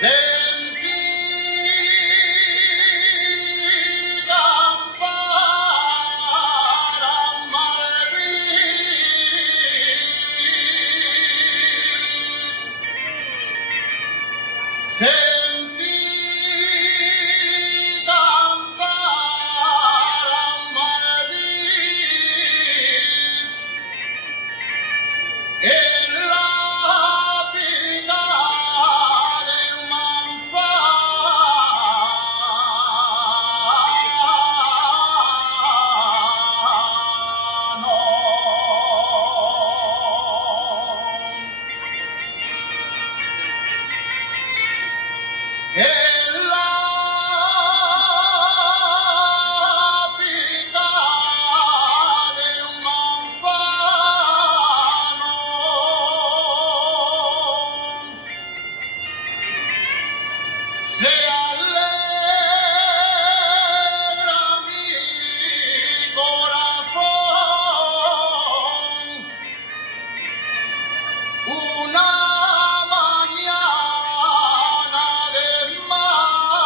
Sentí cantar a Malvís. Sentí cantar a Malvís en la pica de un manzano. En la pica de un manzano se alegra mi corazón. Una mañana de mayo.